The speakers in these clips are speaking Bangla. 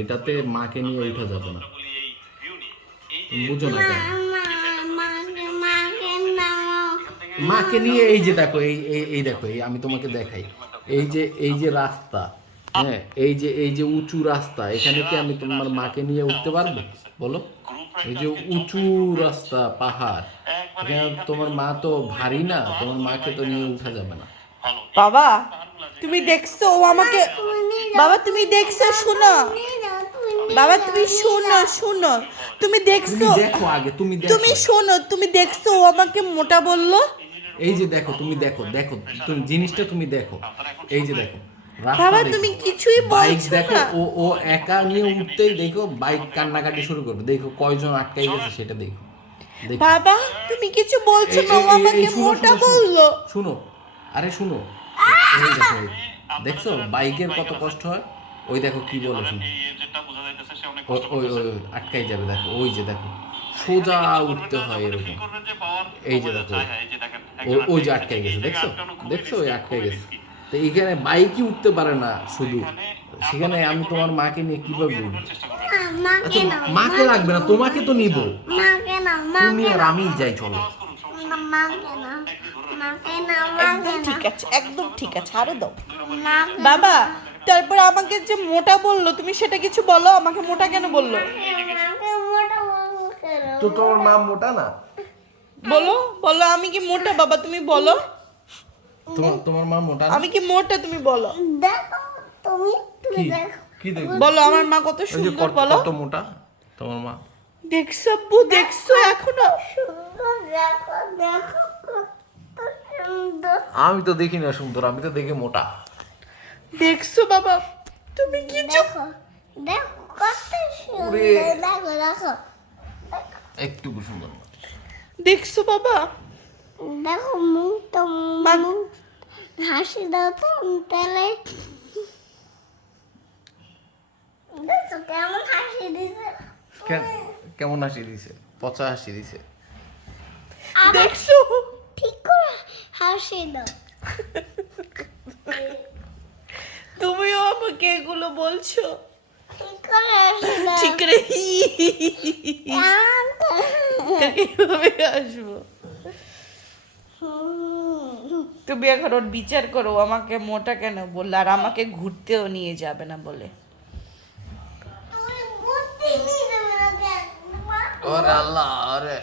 এটাতে মাকে নিয়ে উঠা যাবে না, তুমি বুঝো না কেন? মাকে নিয়ে এই যে দেখো, এই দেখো, এই আমি তোমাকে দেখাই, এই যে রাস্তা, হ্যাঁ, এই যে উঁচু রাস্তা, এখানে কি আমি তোমার মাকে নিয়ে উঠতে পারবো বলো? এই যে উঁচু রাস্তা, পাহাড়, এখানে তোমার মা তো ভারী না, তোমার মাকে তো নিয়ে উঠা যাবে না। বাবা তুমি দেখছো ও আমাকে, বাবা তুমি দেখছো, শুনো বাবা, তুমি শুনো শুনো, তুমি দেখছো, তুমি দেখো আগে, তুমি তুমি দেখো, শোনো, তুমি দেখছো ও আমাকে মোটা বললো? এই যে দেখো, তুমি দেখো, দেখো তুমি জিনিসটা তুমি দেখো, এই যে দেখো রাস্তা, বাবা দেখো তুমি কিছুই বাইক বলছো দেখো, না। ও একা নিয়ে উঠতেই দেখো বাইক কান্নাকাটি শুরু করবে, দেখো কয়জন আটকাই গেছে সেটা দেখো, দেখো। বাবা তুমি কিছু বলছো এই না, ও এই- এই- আমাকে এই শুনো, মোটা শুনো, শুনো, বললো। শুনো, আরে শুনো, এই দেখো, দেখছো বাইকের কত কষ্ট হয়, ওই দেখো কি বলে, শুনো, ওই আটকাই যাবে, দেখো ওই যে দেখো সোজা উঠতে হয় এরকম, এই যে দেখো ওই যে আটকাই গেছে, দেখছো, দেখছো ওই আটকাই গেছে। তো এইখানে বাইকই উঠতে পারে না শুধু, সেখানে আমি তোমার মাকে নিয়ে কিভাবে উঠবো? আচ্ছা মাকে লাগবে না, তোমাকে তো নিব, তুমি আর আমি যাই, চলো। একদম ঠিক আছে, একদম ঠিক আছে, আরো দাও বাবা। তারপর আমাকে যে মোটা বললো, তুমি সেটা কিছু বলো, আমাকে মোটা কেন বললো? তো তোমার মা মোটা না? বলো বলো, আমি কি মোটা বাবা, তুমি বলো, তোমার মা মোটা না? আমি কি মোটা, তুমি বলো, কি কি দেখবো? বলো আমার মা কত ওই যে সুন্দর, কত বলো। কত মোটা তোমার মা? দেখছো আব্বু, দেখছো এখনো? আমি তো দেখি না সুন্দর, আমি তো দেখি মোটা। দেখছো বাবা, তুমি কিছু, ওরে, একটুকু সুন্দর না। দেখছো বাবা? দেখো মুখটা, মুখ হাসি দাও তো তাহলে, দেখছো কেমন হাসি দিছে? কেমন হাসি দিছে? পচা হাসি দিছে। দেখছো? ঠিক করে হাসি দাও। তুমিও আমাকে এগুলো বলছো? ঠিক করে হাসি দাও। ঠিক রে, কিভাবে আসবো? তুমি এখন ওর বিচার করো, আমাকে মোটা কেন বললে, আর আমাকে ঘুরতেও নিয়ে যাবে না বলে। তুমি বুদ্ধি নিয়ে যাবে না কেন? ওরে আল্লাহ, আরে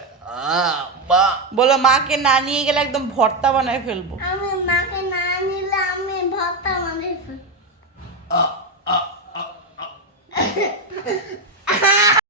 বা বলো মাকে না নিয়ে গেলে একদম ভর্তা বানায় ফেলবো। আমি মাকে না নিলে আমি ভর্তা মানে আ